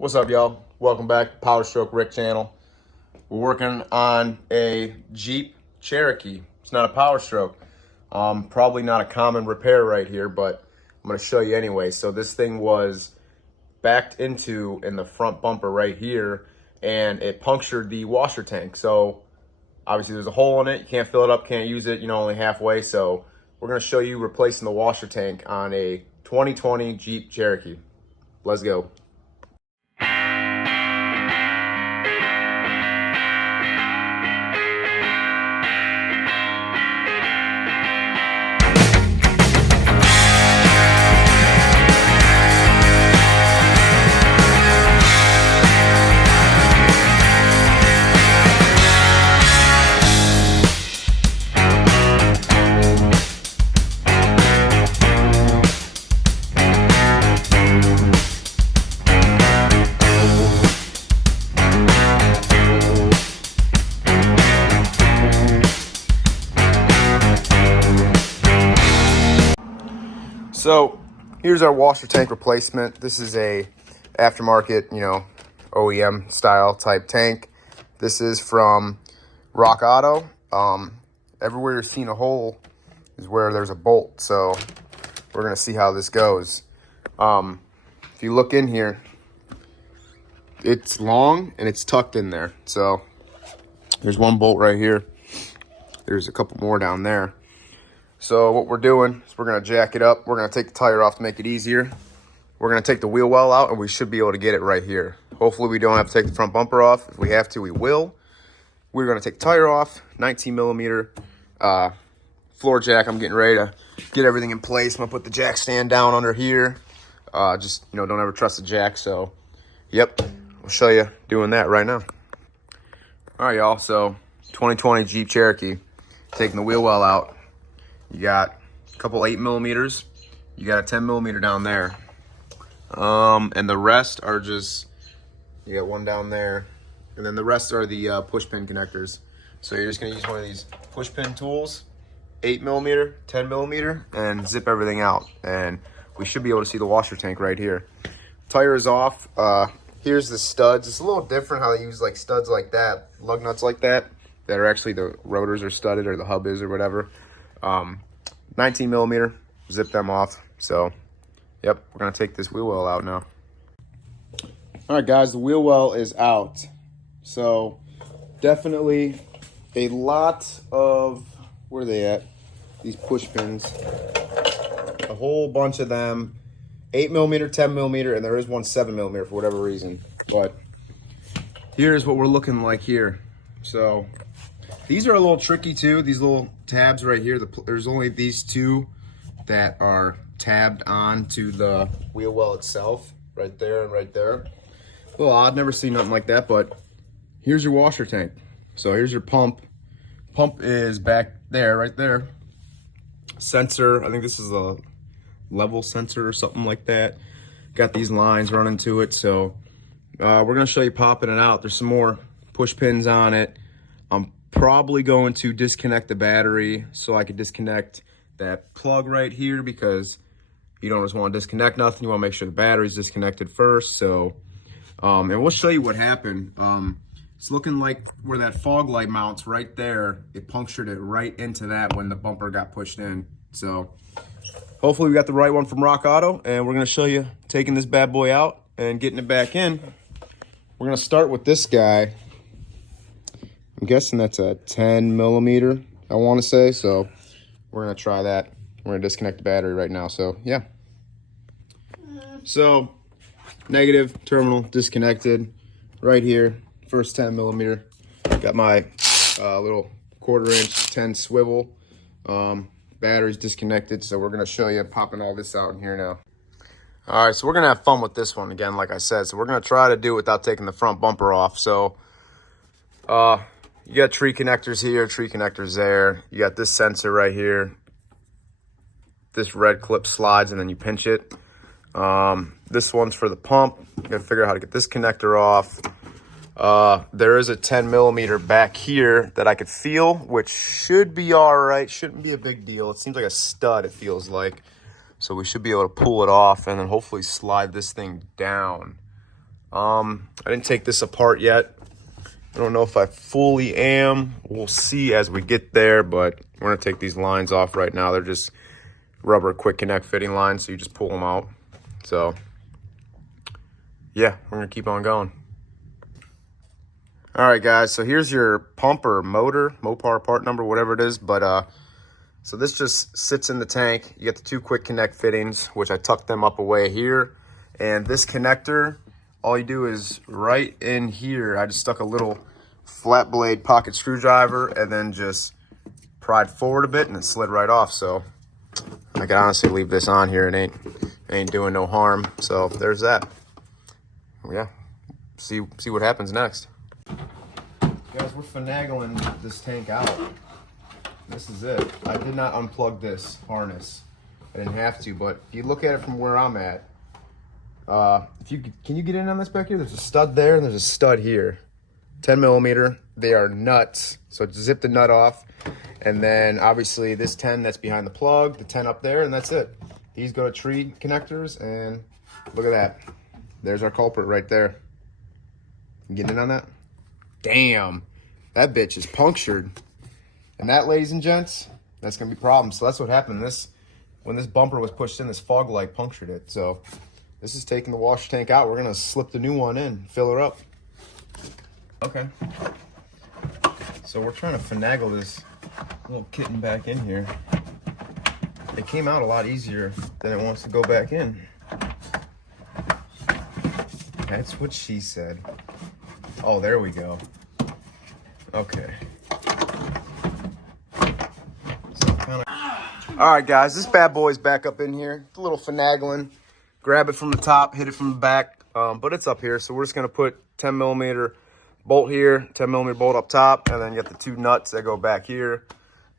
What's up, y'all? Welcome back to Power Stroke Rick channel. We're working on a Jeep Cherokee. It's not a Power Stroke. Probably not a common repair right here, but I'm going to show you anyway. So this thing was backed into in the front bumper right here, and it punctured the washer tank. So obviously there's a hole in it. You can't fill it up, can't use it, only halfway. So we're going to show you replacing the washer tank on a 2020 Jeep Cherokee. Let's go. So here's our washer tank replacement. This is a aftermarket, OEM style type tank. This is from Rock Auto. Everywhere you're seeing a hole is where there's a bolt. So we're gonna see how this goes. If you look in here, it's long and it's tucked in there. So there's one bolt right here. There's a couple more down there. So what we're doing is we're going to jack it up. We're going to take the tire off to make it easier. We're going to take the wheel well out, and we should be able to get it right here. Hopefully we don't have to take the front bumper off. If we have to, we will. We're going to take the tire off, 19 millimeter floor jack. I'm getting ready to get everything in place. I'm going to put the jack stand down under here. Don't ever trust the jack. So, yep, I'll show you doing that right now. All right, y'all. So 2020 Jeep Cherokee, taking the wheel well out. You got a couple 8 millimeters. You got a 10 millimeter down there. And the rest are just, you got one down there. And then the rest are the push pin connectors. So you're just gonna use one of these push pin tools, 8 millimeter, 10 millimeter, and zip everything out. And we should be able to see the washer tank right here. Tire is off. Here's the studs. It's a little different how they use like studs like that, lug nuts like that are actually the rotors are studded or the hub is or whatever. 19 millimeter, zip them off. So, yep, we're gonna take this wheel well out now. All right, guys, the wheel well is out. So, definitely a lot of, where are they at? These push pins. A whole bunch of them. 8 millimeter, 10 millimeter, and there is one 7 millimeter for whatever reason. But here's what we're looking like here. So, these are a little tricky too. These little tabs right here. There's only these two that are tabbed on to the wheel well itself. Right there and right there. A little odd, never seen nothing like that, but here's your washer tank. So here's your pump. Pump is back there, right there. Sensor, I think this is a level sensor or something like that. Got these lines running to it. So we're gonna show you popping it out. There's some more push pins on it. I'm probably going to disconnect the battery so I could disconnect that plug right here, because you don't just want to disconnect nothing. You want to make sure the battery's disconnected first. So, and we'll show you what happened. It's looking like where that fog light mounts right there, it punctured it right into that when the bumper got pushed in. So hopefully we got the right one from Rock Auto, and we're going to show you taking this bad boy out and getting it back in. We're going to start with this guy. I'm guessing that's a 10 millimeter, I want to say. So we're going to try that. We're going to disconnect the battery right now. So, yeah. So, negative terminal disconnected right here. First 10 millimeter. Got my little 1/4 inch 10 swivel. Battery's disconnected. So, we're going to show you popping all this out in here now. All right, so we're going to have fun with this one again, like I said. So, we're going to try to do it without taking the front bumper off. So, you got tree connectors here, tree connectors there. You got this sensor right here. This red clip slides and then you pinch it. This one's for the pump. You gotta figure out how to get this connector off. There is a 10 millimeter back here that I could feel, which should be all right. Shouldn't be a big deal. It seems like a stud, it feels like. So we should be able to pull it off and then hopefully slide this thing down. I didn't take this apart yet. I don't know if I fully am. We'll see as we get there, but we're gonna take these lines off right now. They're just rubber quick connect fitting lines, so you just pull them out. So yeah, we're gonna keep on going. All right, guys, so here's your pump or motor, Mopar part number, whatever it is. But so this just sits in the tank. You get the 2 quick connect fittings, which I tucked them up away here. And this connector, all you do is right in here, I just stuck a little flat blade pocket screwdriver and then just pried forward a bit and it slid right off. So I can honestly leave this on here. It ain't doing no harm. So there's that. Yeah, see what happens next. Guys, we're finagling this tank out. This is it. I did not unplug this harness. I didn't have to, but if you look at it from where I'm at, can you get in on this back here? There's a stud there and there's a stud here. 10 millimeter. They are nuts. So zip the nut off. And then obviously this 10 that's behind the plug, the 10 up there, and that's it. These go to tree connectors, and look at that. There's our culprit right there. You getting in on that? Damn, that bitch is punctured. And that, ladies and gents, that's gonna be a problem. So that's what happened. When this bumper was pushed in, this fog light punctured it. So this is taking the washer tank out. We're gonna slip the new one in, fill her up. Okay. So we're trying to finagle this little kitten back in here. It came out a lot easier than it wants to go back in. That's what she said. Oh, there we go. Okay. So all right, guys, this bad boy's back up in here. It's a little finagling. Grab it from the top, hit it from the back, but it's up here. So we're just gonna put 10 millimeter bolt here, 10 millimeter bolt up top, and then you got the 2 nuts that go back here.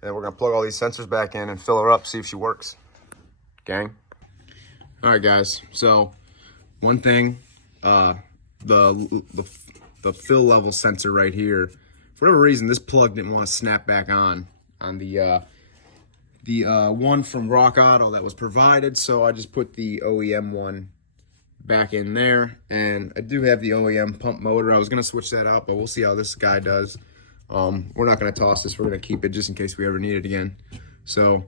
And we're gonna plug all these sensors back in and fill her up, see if she works. Gang. All right, guys. So one thing, the fill level sensor right here, for whatever reason, this plug didn't want to snap back on the one from Rock Auto that was provided. So I just put the OEM one back in there, and I do have the OEM pump motor. I was gonna switch that out, but we'll see how this guy does. We're not gonna toss this. We're gonna keep it just in case we ever need it again. So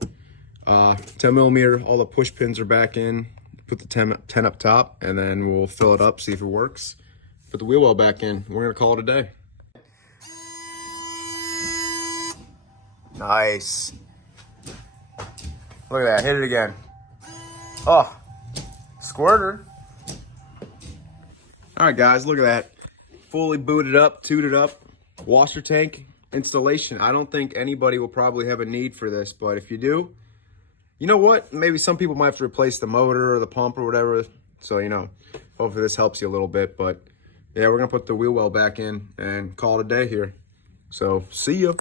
10 millimeter, all the push pins are back in. Put the 10 up top, and then we'll fill it up, see if it works. Put the wheel well back in. We're gonna call it a day. Nice. Look at that, hit it again. Oh, squirter. All right, guys, look at that. Fully booted up, tooted up, washer tank installation. I don't think anybody will probably have a need for this, but if you do, you know what? Maybe some people might have to replace the motor or the pump or whatever. So, you know, hopefully this helps you a little bit. But yeah, we're gonna put the wheel well back in and call it a day here. So see ya.